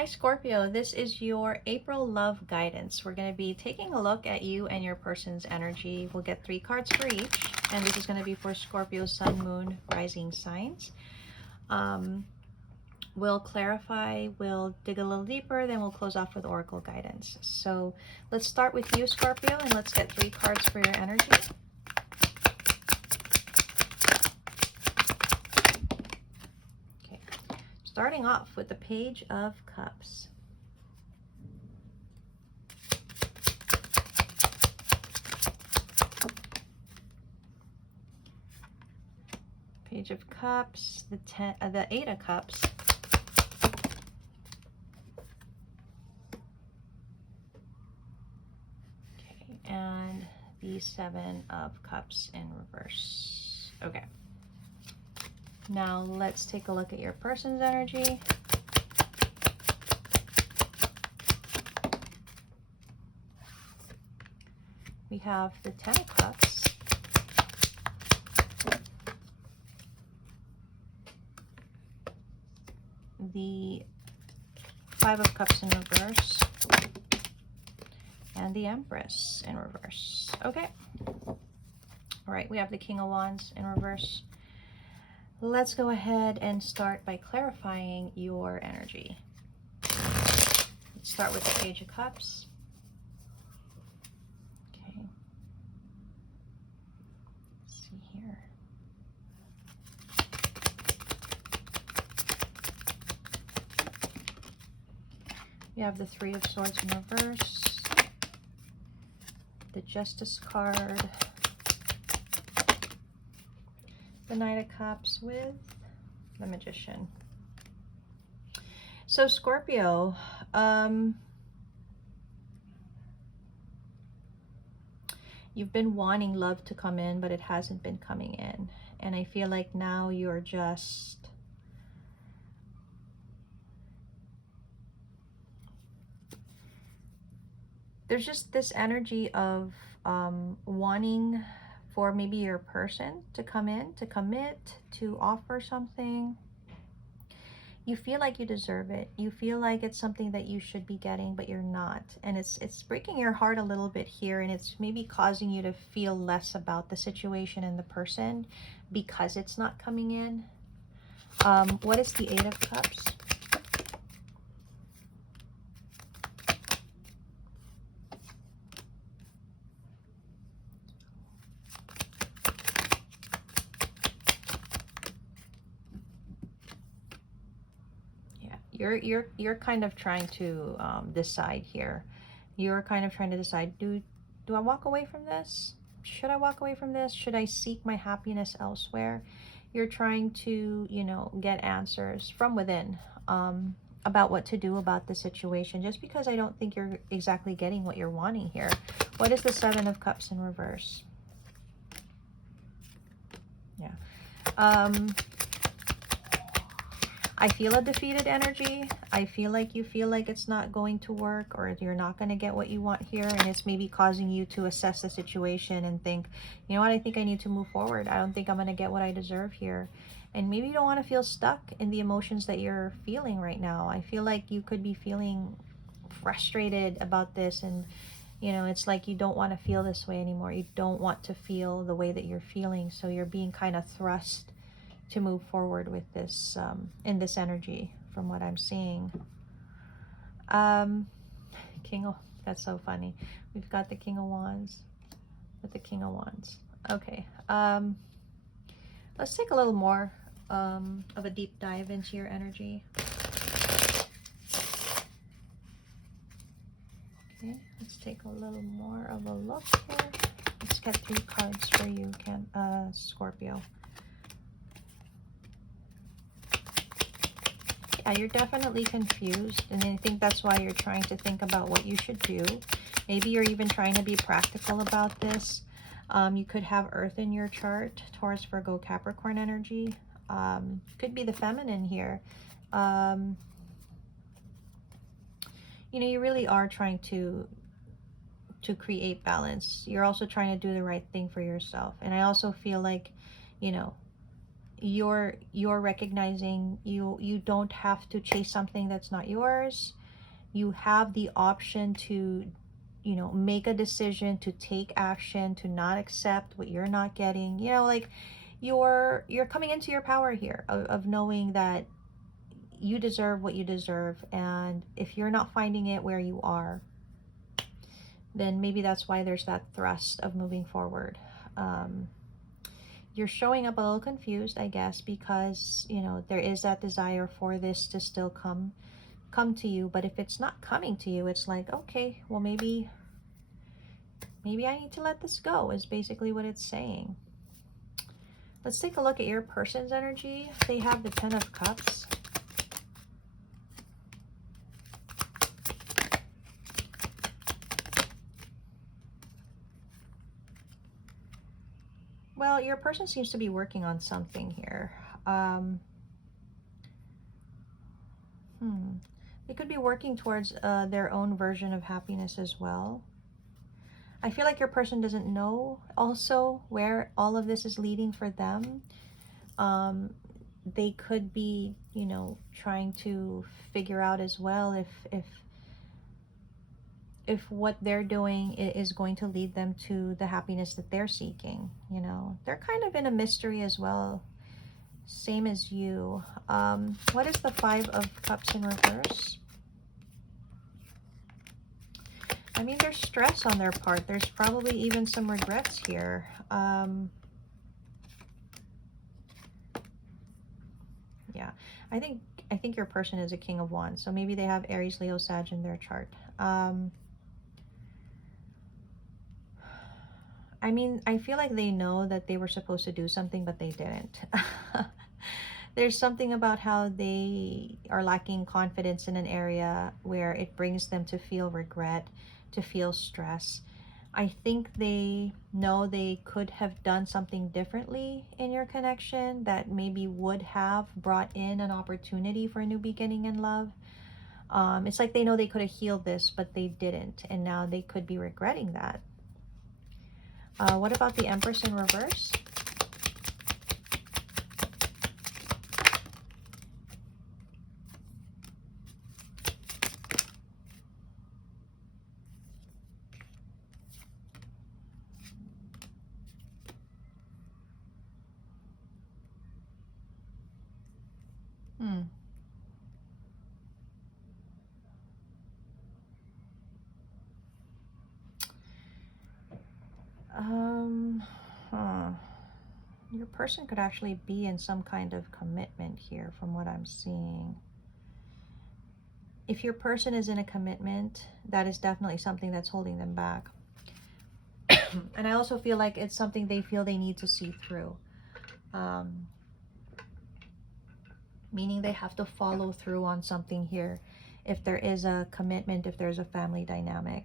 Hi Scorpio, this is your April love guidance. We're going to be taking a look at you and your person's energy. We'll get 3 cards for each, and this is going to be for Scorpio, Sun, Moon, Rising signs. We'll clarify, we'll dig a little deeper, then we'll close off with Oracle guidance. So let's start with you, Scorpio, and let's get 3 cards for your energy. Okay, starting off with the Page of Cups. Page of Cups, the 8 of Cups, okay, and the 7 of Cups in reverse. Okay. Now let's take a look at your person's energy. We have the 10 of Cups, the 5 of Cups in reverse, and the Empress in reverse. Okay. All right, we have the King of Wands in reverse. Let's go ahead and start by clarifying your energy. Let's start with the Page of Cups. Okay. Let's see here. We have the 3 of Swords in reverse, the Justice card, the Knight of Cups with the Magician. So Scorpio, you've been wanting love to come in, but it hasn't been coming in. And I feel like now you're just there's just this energy of wanting for maybe your person to come in, to commit, to offer something. You feel like you deserve it. You feel like it's something that you should be getting, but you're not. And it's breaking your heart a little bit here, and it's maybe causing you to feel less about the situation and the person because it's not coming in. What is the 8 of Cups? You're kind of trying to decide here. You're kind of trying to decide, do I walk away from this? Should I walk away from this? Should I seek my happiness elsewhere? You're trying to, you know, get answers from within about what to do about the situation, just because I don't think you're exactly getting what you're wanting here. What is the 7 of Cups in reverse? Yeah. I feel a defeated energy. I feel like you feel like it's not going to work, or you're not going to get what you want here, and it's maybe causing you to assess the situation and think, you know what, I think I need to move forward. I don't think I'm going to get what I deserve here. And maybe you don't want to feel stuck in the emotions that you're feeling right now. I feel like you could be feeling frustrated about this, and you know, it's like you don't want to feel this way anymore. You don't want to feel the way that you're feeling, so you're being kind of thrust to move forward with this in this energy from what I'm seeing. King of, that's so funny. We've got the King of Wands with the King of Wands. Okay, let's take a little more of a deep dive into your energy. Okay, let's take a little more of a look here. Let's get 3 cards for you, Scorpio. Yeah, you're definitely confused, and I think that's why you're trying to think about what you should do. Maybe you're even trying to be practical about this. You could have Earth in your chart, Taurus, Virgo, Capricorn energy. Could be the feminine here. You know, you really are trying to create balance. You're also trying to do the right thing for yourself. And I also feel like, you know, you're recognizing you don't have to chase something that's not yours. You have the option to, you know, make a decision, to take action, to not accept what you're not getting. You know, like you're coming into your power here of knowing that you deserve what you deserve, and if you're not finding it where you are, then maybe that's why there's that thrust of moving forward. You're showing up a little confused, I guess, because, you know, there is that desire for this to still come to you. But if it's not coming to you, it's like, okay, well, maybe I need to let this go, is basically what it's saying. Let's take a look at your person's energy. They have the 10 of Cups. Well, your person seems to be working on something here. They could be working towards their own version of happiness as well. I feel like your person doesn't know also where all of this is leading for them. They could be, you know, trying to figure out as well if what they're doing is going to lead them to the happiness that they're seeking. You know, they're kind of in a mystery as well, same as you. What is the 5 of Cups in reverse? I mean, there's stress on their part. There's probably even some regrets here. Yeah, I think your person is a King of Wands, so maybe they have Aries, Leo, Sag in their chart. I mean, I feel like they know that they were supposed to do something, but they didn't. There's something about how they are lacking confidence in an area where it brings them to feel regret, to feel stress. I think they know they could have done something differently in your connection that maybe would have brought in an opportunity for a new beginning in love. It's like they know they could have healed this, but they didn't, and now they could be regretting that. What about the Empress in reverse? Your person could actually be in some kind of commitment here from what I'm seeing. If your person is in a commitment, that is definitely something that's holding them back. And I also feel like it's something they feel they need to see through. Meaning they have to follow through on something here. If there is a commitment, if there's a family dynamic.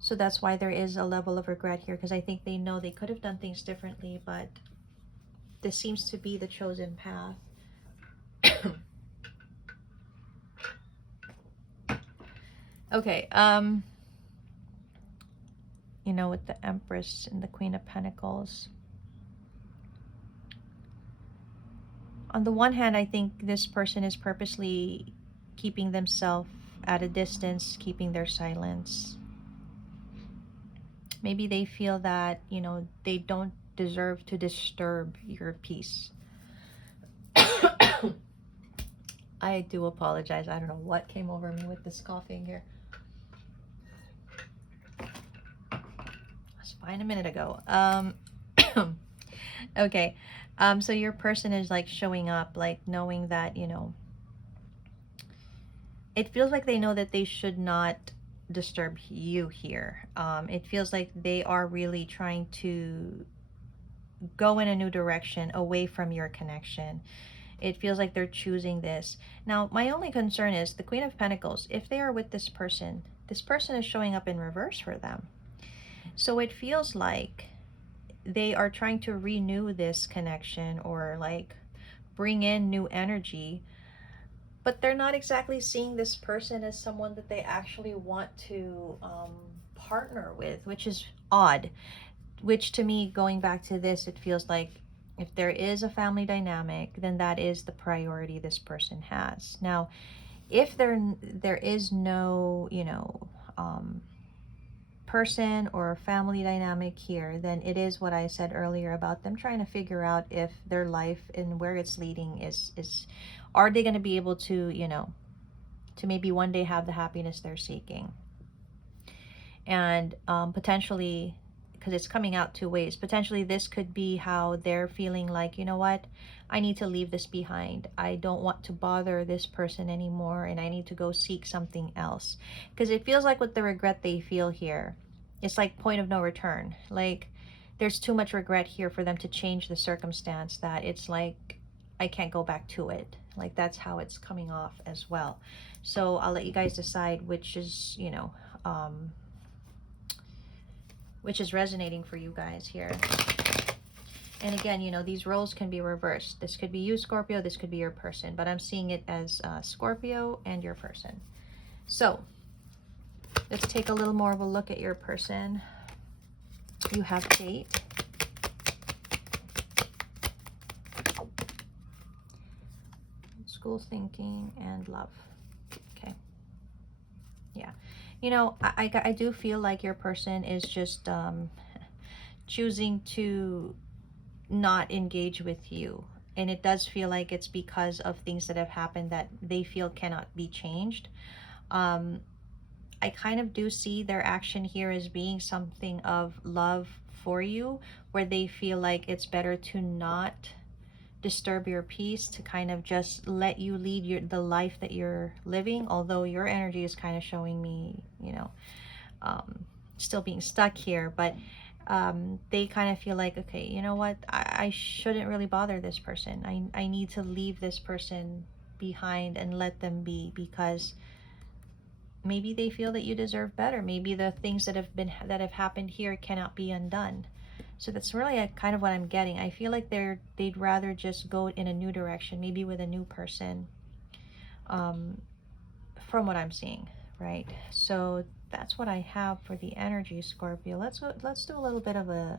So that's why there is a level of regret here, because I think they know they could have done things differently, but this seems to be the chosen path. Okay, you know, with the Empress and the Queen of Pentacles. On the one hand, I think this person is purposely keeping themselves at a distance, keeping their silence. Maybe they feel that, you know, they don't deserve to disturb your peace. I do apologize. I don't know what came over me with this coughing here. I was fine a minute ago. Okay. So your person is like showing up, like knowing that, you know, it feels like they know that they should not disturb you here. It feels like they are really trying to go in a new direction away from your connection. It feels like they're choosing this. Now, my only concern is the Queen of Pentacles. If they are with this person is showing up in reverse for them. So it feels like they are trying to renew this connection or like bring in new energy, but they're not exactly seeing this person as someone that they actually want to partner with, which is odd. Which to me, going back to this, it feels like If there is a family dynamic, then that is the priority this person has. Now, if there is no, you know, person or family dynamic here, then it is what I said earlier about them trying to figure out if their life and where it's leading is are they going to be able to, you know, to maybe one day have the happiness they're seeking. And potentially, because it's coming out two ways, potentially this could be how they're feeling like, you know what, I need to leave this behind. I don't want to bother this person anymore, and I need to go seek something else. Because it feels like with the regret they feel here, it's like point of no return. Like there's too much regret here for them to change the circumstance, that it's like I can't go back to it. Like that's how it's coming off as well. So I'll let you guys decide which is, you know, which is resonating for you guys here. And again, you know, these roles can be reversed. This could be you, Scorpio. This could be your person. But I'm seeing it as Scorpio and your person. So let's take a little more of a look at your person. You have fate. School thinking and love. Okay. Yeah. You know, I do feel like your person is just choosing to not engage with you. And it does feel like it's because of things that have happened that they feel cannot be changed. I kind of do see their action here as being something of love for you, where they feel like it's better to not disturb your peace, to kind of just let you lead the life that you're living. Although your energy is kind of showing me, you know, still being stuck here, but they kind of feel like, okay, you know what, I shouldn't really bother this person. I need to leave this person behind and let them be, because maybe they feel that you deserve better. Maybe the things that have happened here cannot be undone. So that's really kind of what I'm getting. I feel like they'd rather just go in a new direction, maybe with a new person, from what I'm seeing, right? So that's what I have for the energy, Scorpio. Let's do a little bit of a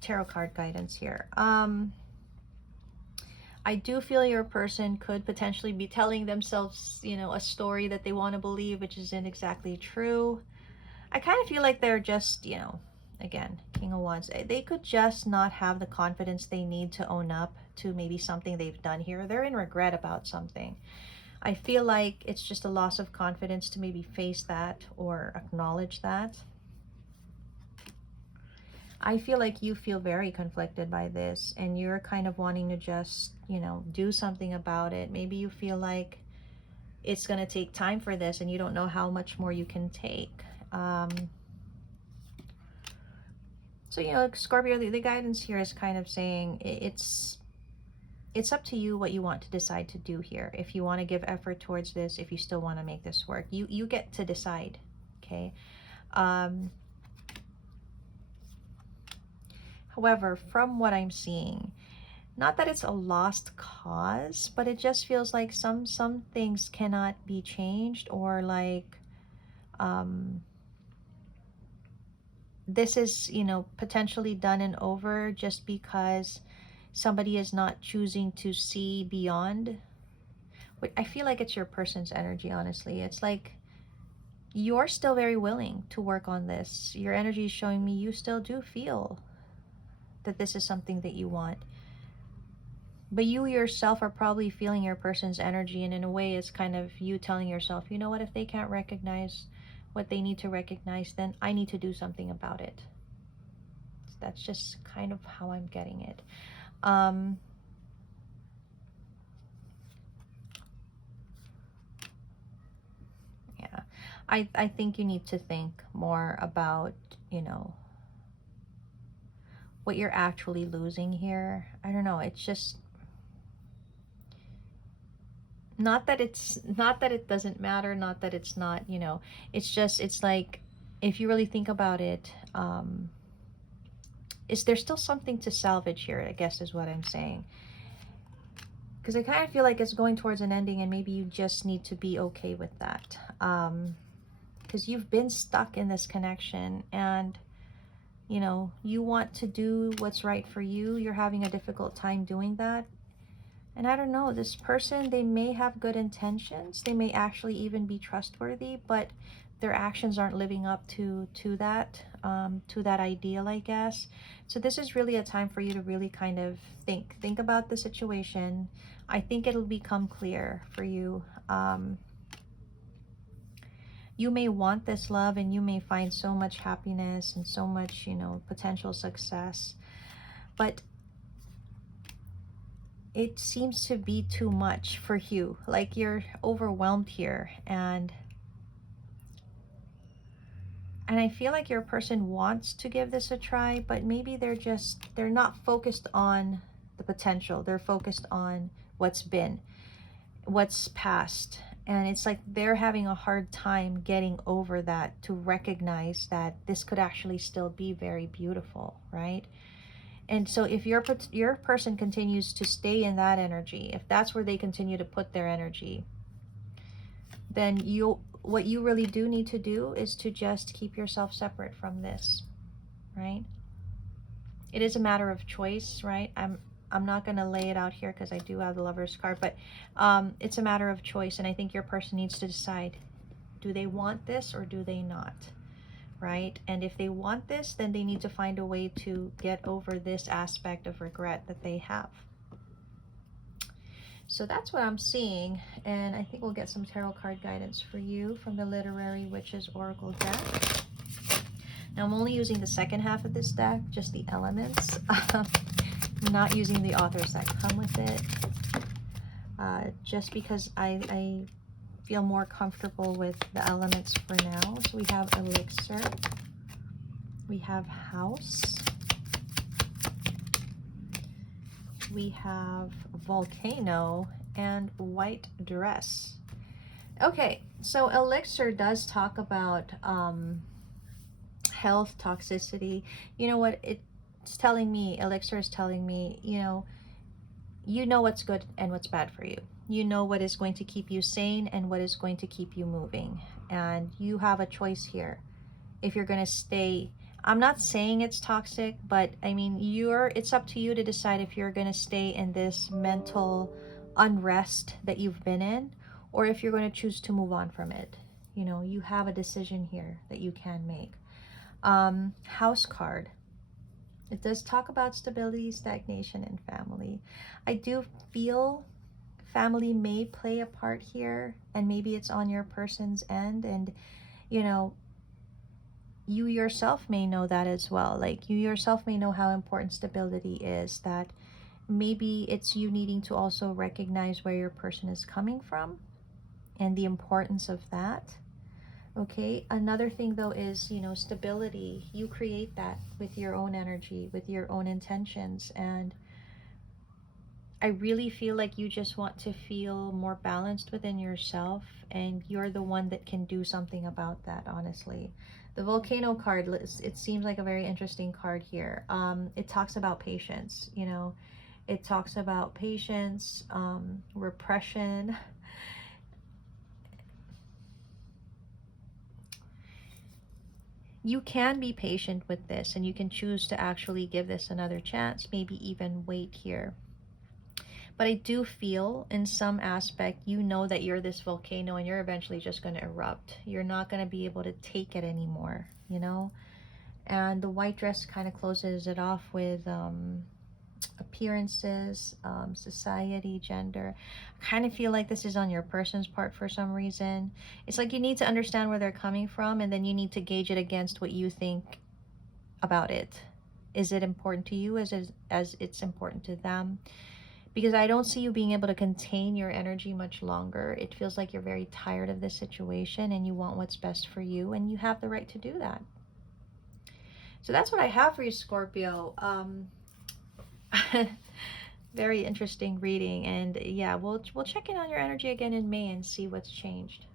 tarot card guidance here. I do feel your person could potentially be telling themselves, you know, a story that they want to believe, which isn't exactly true. I kind of feel like they're just, you know, again, King of Wands, they could just not have the confidence they need to own up to maybe something they've done here. They're in regret about something. I feel like it's just a loss of confidence to maybe face that or acknowledge that. I feel like you feel very conflicted by this, and you're kind of wanting to just, you know, do something about it. Maybe you feel like it's going to take time for this and you don't know how much more you can take. So, you know, Scorpio, the guidance here is kind of saying it's up to you what you want to decide to do here. If you want to give effort towards this, if you still want to make this work, you get to decide, okay? However, from what I'm seeing, not that it's a lost cause, but it just feels like some things cannot be changed, or like this is, you know, potentially done and over just because somebody is not choosing to see beyond. I feel like it's your person's energy, honestly. It's like you're still very willing to work on this. Your energy is showing me you still do feel that this is something that you want. But you yourself are probably feeling your person's energy, and in a way it's kind of you telling yourself, you know what, if they can't recognize what they need to recognize, then I need to do something about it. So that's just kind of how I'm getting it. Yeah, I think you need to think more about, you know, what you're actually losing here. I don't know, it's just not that it doesn't matter, not that it's not, you know, it's just, it's like, if you really think about it, is there still something to salvage here, I guess is what I'm saying. Because I kind of feel like it's going towards an ending, and maybe you just need to be okay with that. Because you've been stuck in this connection, and You know, you want to do what's right for you. You're having a difficult time doing that. And I don't know, this person, they may have good intentions. They may actually even be trustworthy, but their actions aren't living up to that ideal, I guess. So this is really a time for you to really kind of think about the situation. I think it'll become clear for you. You may want this love, and you may find so much happiness and so much, you know, potential success, but it seems to be too much for you. Like you're overwhelmed here, and I feel like your person wants to give this a try, but maybe they're not focused on the potential. They're focused on what's been, what's past. And it's like they're having a hard time getting over that, to recognize that this could actually still be very beautiful, right? And so if your person continues to stay in that energy, if that's where they continue to put their energy, then what you really do need to do is to just keep yourself separate from this, right? It is a matter of choice, right? I'm not going to lay it out here because I do have the Lover's card, but it's a matter of choice, and I think your person needs to decide, do they want this or do they not, right? And if they want this, then they need to find a way to get over this aspect of regret that they have. So that's what I'm seeing, and I think we'll get some tarot card guidance for you from the Literary Witches Oracle deck. Now I'm only using the second half of this deck, just the elements. I'm not using the authors that come with it, just because I feel more comfortable with the elements for now. So we have Elixir, we have House, we have Volcano, and White Dress. Okay, so Elixir does talk about health, toxicity. You know what it's telling me? Elixir is telling me, you know what's good and what's bad for you. You know what is going to keep you sane and what is going to keep you moving. And you have a choice here. If you're going to stay, I'm not saying it's toxic, but I mean, it's up to you to decide if you're going to stay in this mental unrest that you've been in, or if you're going to choose to move on from it. You know, you have a decision here that you can make. House card. It does talk about stability, stagnation, and family. I do feel family may play a part here, and maybe it's on your person's end, and you yourself may know that as well. Like, you yourself may know how important stability is, that maybe it's you needing to also recognize where your person is coming from and the importance of that. Okay, another thing though is, stability. You create that with your own energy, with your own intentions, and I really feel like you just want to feel more balanced within yourself, and you're the one that can do something about that, honestly. The Volcano card, it seems like a very interesting card here. It talks about patience, it talks about patience, repression. You can be patient with this, and you can choose to actually give this another chance, maybe even wait here. But I do feel in some aspect, that you're this volcano and you're eventually just going to erupt. You're not going to be able to take it anymore, And the white dress kind of closes it off with appearances, society, gender. I kind of feel like this is on your person's part for some reason. It's like you need to understand where they're coming from, and then you need to gauge it against what you think about it. Is it important to you as it's important to them? Because I don't see you being able to contain your energy much longer. It feels like you're very tired of this situation and you want what's best for you, and you have the right to do that. So that's what I have for you, Scorpio. Very interesting reading, and yeah, we'll check in on your energy again in May and see what's changed.